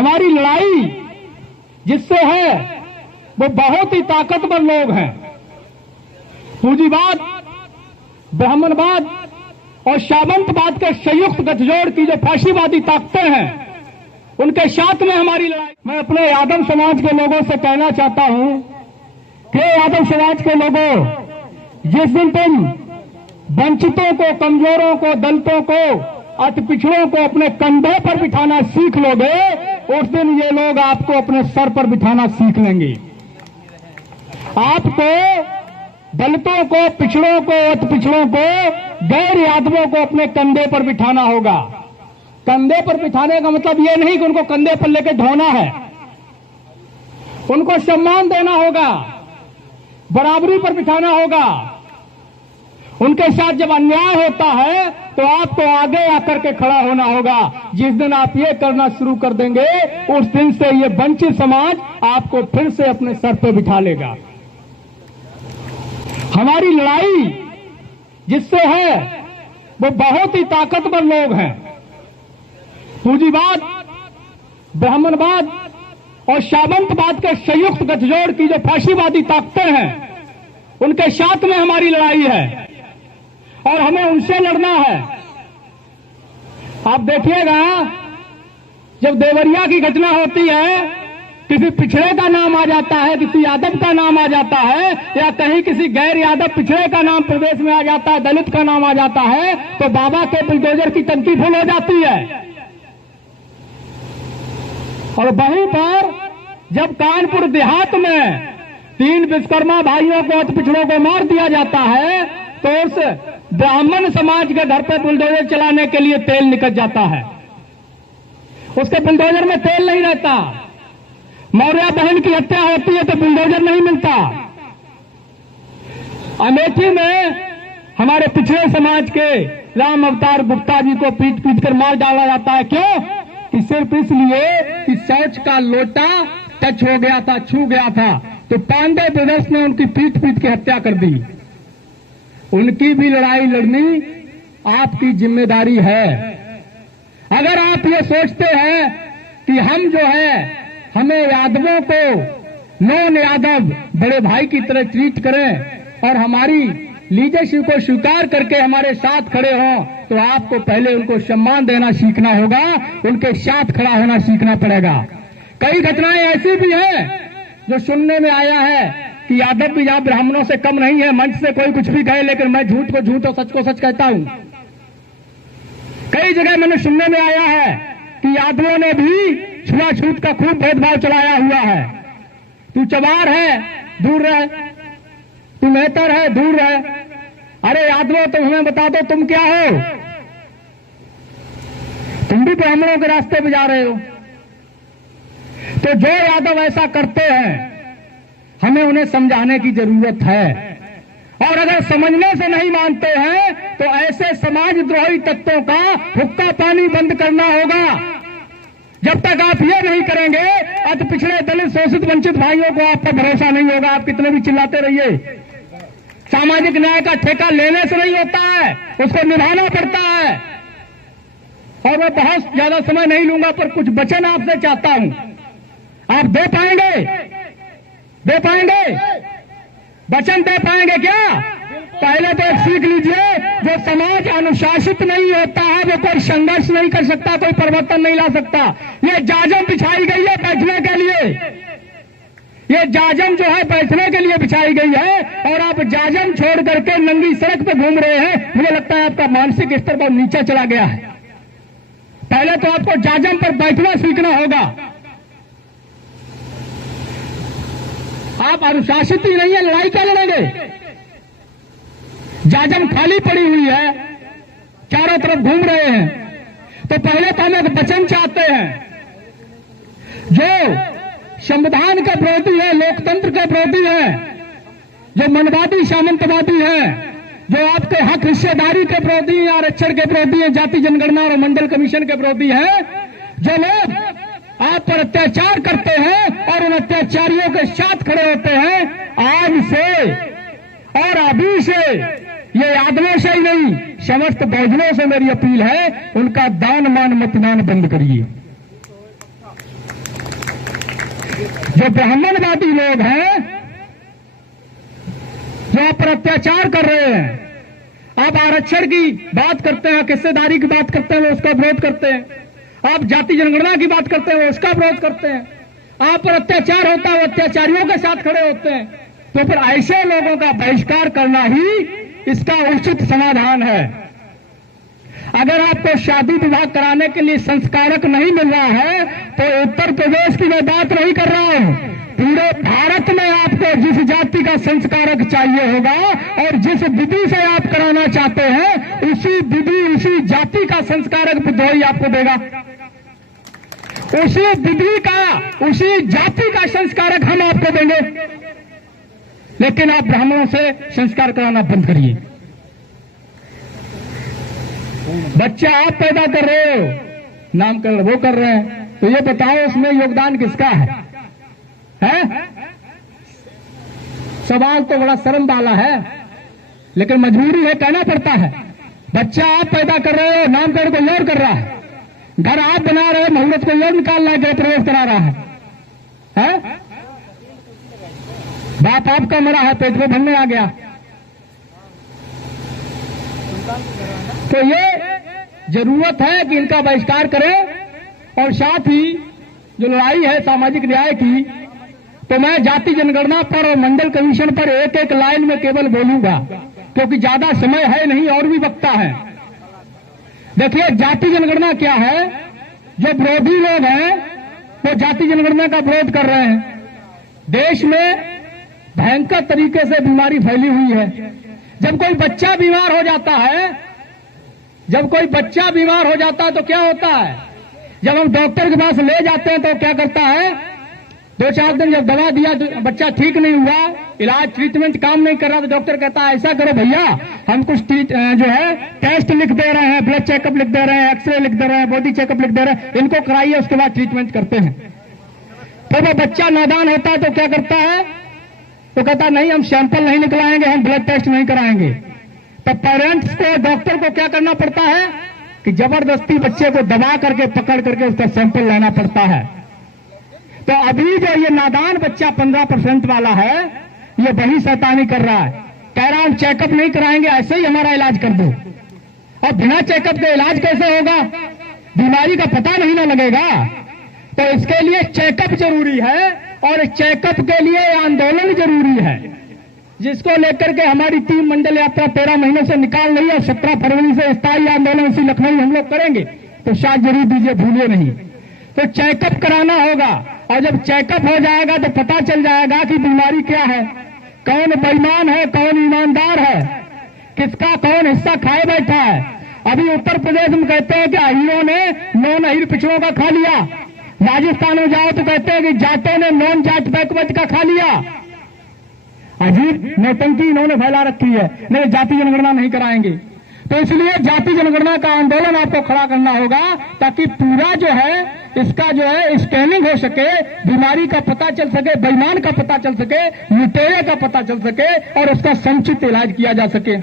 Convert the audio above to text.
हमारी लड़ाई जिससे है वो बहुत ही ताकतवर लोग हैं। पूंजीवाद, ब्राह्मणवाद और सामंतवाद के संयुक्त गठजोड़ की जो फाशीवादी ताकतें हैं, उनके साथ में हमारी लड़ाई। मैं अपने यादव समाज के लोगों से कहना चाहता हूं कि यादव समाज के लोगों, जिस दिन तुम वंचितों को, कमजोरों को, दलितों को, अति पिछड़ों को अपने कंधे पर बिठाना सीख लोगे, उस दिन ये लोग आपको अपने सर पर बिठाना सीख लेंगे। आपको दलितों को, पिछड़ों को, अति पिछड़ों को, गैर यादवों को अपने कंधे पर बिठाना होगा। कंधे पर बिठाने का मतलब ये नहीं कि उनको कंधे पर लेकर ढोना है, उनको सम्मान देना होगा, बराबरी पर बिठाना होगा। उनके साथ जब अन्याय होता है तो आपको आगे आकर के खड़ा होना होगा। जिस दिन आप ये करना शुरू कर देंगे, उस दिन से ये वंचित समाज आपको फिर से अपने सर पे बिठा लेगा। हमारी लड़ाई जिससे है वो बहुत ही ताकतवर लोग हैं। पूंजीवाद, ब्राह्मणवाद और सामंतवाद के संयुक्त गठजोड़ की जो फाशीवादी ताकतें हैं, उनके साथ में हमारी लड़ाई है और हमें उनसे लड़ना है। आप देखिएगा, जब देवरिया की घटना होती है, किसी पिछड़े का नाम आ जाता है, किसी यादव का नाम आ जाता है, या कहीं किसी गैर यादव पिछड़े का नाम प्रदेश में आ जाता है, दलित का नाम आ जाता है, तो बाबा के बुलडोजर की टंकी फुल हो जाती है। और वहीं पर जब कानपुर देहात में 3 विश्वकर्मा भाइयों को, अति पिछड़ों को मार दिया जाता है, तो उस ब्राह्मण समाज के घर पे बुलडोजर चलाने के लिए तेल निकल जाता है। उसके बुलडोजर में तेल नहीं रहता। मौर्य बहन की हत्या होती है तो बुलडोजर नहीं मिलता। अमेठी में हमारे पिछड़े समाज के राम अवतार गुप्ता जी को पीट पीट कर मार डाला जाता है। क्यों? कि सिर्फ इसलिए कि शौच का लोटा टच हो गया था, छू गया था, तो पांडे ब्रदर्स ने उनकी पीट पीट के हत्या कर दी। उनकी भी लड़ाई लड़नी आपकी जिम्मेदारी है। अगर आप ये सोचते हैं कि हम जो है, हमें यादवों को नॉन यादव बड़े भाई की तरह ट्रीट करें और हमारी लीडरशिप को स्वीकार करके हमारे साथ खड़े हों, तो आपको पहले उनको सम्मान देना सीखना होगा, उनके साथ खड़ा होना सीखना पड़ेगा। कई घटनाएं ऐसी भी हैं जो सुनने में आया है कि यादव भी यहां ब्राह्मणों से कम नहीं है। मंच से कोई कुछ भी कहे, लेकिन मैं झूठ को झूठ और सच को सच कहता हूं। कई जगह मैंने सुनने में आया है कि यादवों ने भी छुआछूत का खूब भेदभाव चलाया हुआ है। तू चमार है, दूर रह, तू मेहतर है, दूर रह। अरे यादवों, तुम हमें बता दो, तुम क्या हो? तुम भी ब्राह्मणों के रास्ते पे जा रहे हो। तो जो यादव ऐसा करते हैं, हमें उन्हें समझाने की जरूरत है। और अगर समझने से नहीं मानते हैं तो ऐसे समाजद्रोही तत्वों का हुक्का पानी बंद करना होगा। जब तक आप ये नहीं करेंगे, अति पिछड़े, दलित, शोषित, वंचित भाइयों को आप पर भरोसा नहीं होगा। आप कितने भी चिल्लाते रहिए, सामाजिक न्याय का ठेका लेने से नहीं होता है, उसको निभाना पड़ता है। और मैं बहुत ज्यादा समय नहीं लूंगा, पर कुछ वचन आपसे चाहता हूं। आप दे पाएंगे? दे पाएंगे? वचन दे पाएंगे क्या? पहले तो एक सीख लीजिए, जो समाज अनुशासित नहीं होता है वो कोई संघर्ष नहीं कर सकता, कोई परिवर्तन नहीं ला सकता। ये जाजम बिछाई गई है बैठने के लिए, ये जाजम जो है बैठने के लिए बिछाई गई है, और आप जाजम छोड़ करके नंगी सड़क पे घूम रहे हैं। मुझे लगता है आपका मानसिक स्तर बहुत नीचे चला गया है। पहले तो आपको जाजम पर बैठना सीखना होगा। आप अनुशासित ही नहीं है, लड़ाई क्या लड़ेंगे? जाजम खाली पड़ी हुई है, चारों तरफ घूम रहे हैं। तो पहले तो हम एक वचन चाहते हैं, जो संविधान के विरोधी है, लोकतंत्र के विरोधी है, जो मनवादी सामंतवादी है, जो आपके हक हिस्सेदारी के विरोधी हैं, आरक्षण के विरोधी हैं, जाति जनगणना और मंडल कमीशन के विरोधी हैं, जो लोग आप पर अत्याचार करते हैं और उन अत्याचारियों के साथ खड़े होते हैं, आज से और अभी से, ये यादवों से ही नहीं, समस्त बहुजनों से मेरी अपील है, उनका दान मान मतदान बंद करिए। जो ब्राह्मणवादी लोग हैं, जो आप पर अत्याचार कर रहे हैं, आप आरक्षण की बात करते हैं, हिस्सेदारी की बात करते हैं, वो उसका विरोध करते हैं। आप जाति जनगणना की बात करते हैं, वो उसका विरोध करते हैं। आप पर अत्याचार होता है, वो अत्याचारियों के साथ खड़े होते हैं। तो फिर ऐसे लोगों का बहिष्कार करना ही इसका उचित समाधान है। अगर आपको शादी विवाह कराने के लिए संस्कारक नहीं मिल रहा है, तो उत्तर प्रदेश की मैं बात नहीं कर रहा हूं, पूरे भारत में आपको जिस जाति का संस्कारक चाहिए होगा और जिस विधि से आप कराना चाहते हैं, उसी विधि उसी जाति का संस्कारक विद्रोही आपको देगा। उसी विधि का उसी जाति का संस्कारक हम आपको देंगे। लेकिन आप ब्राह्मणों से संस्कार कराना बंद करिए। बच्चा आप पैदा कर रहे हो, नामकरण वो कर रहे हैं, तो ये बताओ उसमें योगदान किसका है? सवाल तो बड़ा शर्म वाला है, लेकिन मजबूरी है, कहना पड़ता है। बच्चा आप पैदा कर रहे हो, नामकरण कोई और कर रहा है, घर आप बना रहे हो, मुहूर्त कोई और निकाल रहा है, गृह प्रवेश करा रहा है? बाप आपका मरा है, पेट में भरने आ गया। तो ये जरूरत है कि इनका बहिष्कार करें। और साथ ही जो लड़ाई है सामाजिक न्याय की, तो मैं जाति जनगणना पर और मंडल कमीशन पर एक एक लाइन में केवल बोलूंगा, क्योंकि ज्यादा समय है नहीं और भी वक्ता है। देखिए, जाति जनगणना क्या है? जो विरोधी लोग हैं वो जाति जनगणना का विरोध कर रहे हैं। देश में भयंकर तरीके से बीमारी फैली हुई है। जब कोई बच्चा बीमार हो जाता है, तो क्या होता है? जब हम डॉक्टर के पास ले जाते हैं तो क्या करता है? 2-4 दिन जब दवा दिया, बच्चा ठीक नहीं हुआ, इलाज ट्रीटमेंट काम नहीं कर रहा, तो डॉक्टर कहता है ऐसा करो भैया, हम कुछ जो है टेस्ट लिख दे रहे हैं, ब्लड चेकअप लिख दे रहे हैं, एक्सरे लिख दे रहे हैं, बॉडी चेकअप लिख दे रहे हैं, इनको कराइए, उसके बाद ट्रीटमेंट करते हैं। तो वो बच्चा नादान होता है तो क्या करता है? तो कहता नहीं, हम सैंपल नहीं निकलाएंगे, हम ब्लड टेस्ट नहीं कराएंगे। तो पेरेंट्स को, डॉक्टर को क्या करना पड़ता है कि जबरदस्ती बच्चे को दबा करके, पकड़ करके उसका सैंपल लेना पड़ता है। तो अभी जो ये नादान बच्चा 15% वाला है, ये वही शैतानी कर रहा है, कह रहा हम चेकअप नहीं कराएंगे, ऐसे ही हमारा इलाज कर दो। और बिना चेकअप के इलाज कैसे होगा? बीमारी का पता नहीं ना लगेगा। तो इसके लिए चेकअप जरूरी है, और चेकअप के लिए आंदोलन जरूरी है, जिसको लेकर के हमारी टीम मंडल यात्रा 13 महीने से निकाल रही है। 17 फरवरी से स्थायी आंदोलन इसी लखनऊ हम लोग करेंगे, तो शायद जरूर दीजिए, भूलिए नहीं। तो चेकअप कराना होगा, और जब चेकअप हो जाएगा तो पता चल जाएगा कि बीमारी क्या है, कौन बेईमान है, कौन ईमानदार है, किसका कौन हिस्सा खाए बैठा है। अभी उत्तर प्रदेश में कहते हैं कि अहीरों ने नॉन अहीर पिछड़ों का खा लिया, राजस्थान में जाओ तो कहते हैं कि जाटों ने नॉन जाट बैकवर्ड का खा लिया। अजीब नौटंकी इन्होंने फैला रखी है, नहीं जाति जनगणना नहीं कराएंगे। तो इसलिए जाति जनगणना का आंदोलन आपको खड़ा करना होगा, ताकि पूरा जो है इसका जो है स्कैनिंग हो सके, बीमारी का पता चल सके, बेईमान का पता चल सके, लुटेरे का पता चल सके, और उसका समुचित इलाज किया जा सके।